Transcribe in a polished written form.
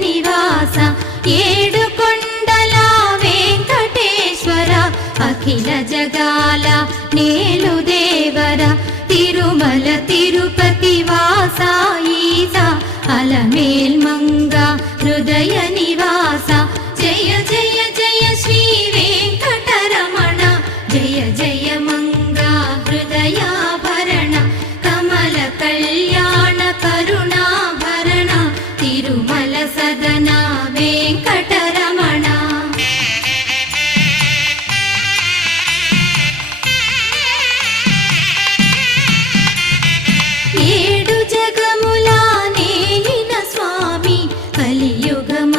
నివాస ఏడుకొండల వెంకటేశ్వర అఖిల జగాల నేలు దేవర తిరుమల తిరుపతి వాస ఈస అలమేల్మంగ హృదయ నివాస జయ జయ జయ శ్రీ వెంకటరమణ జయ జయ మంగ హృదయాభరణ కమల కళ్యాణ కరుణాభరణ తిరుమల సదన వెంకటరమణ. ఏడు జగముల నేలిన స్వామి కలియుగము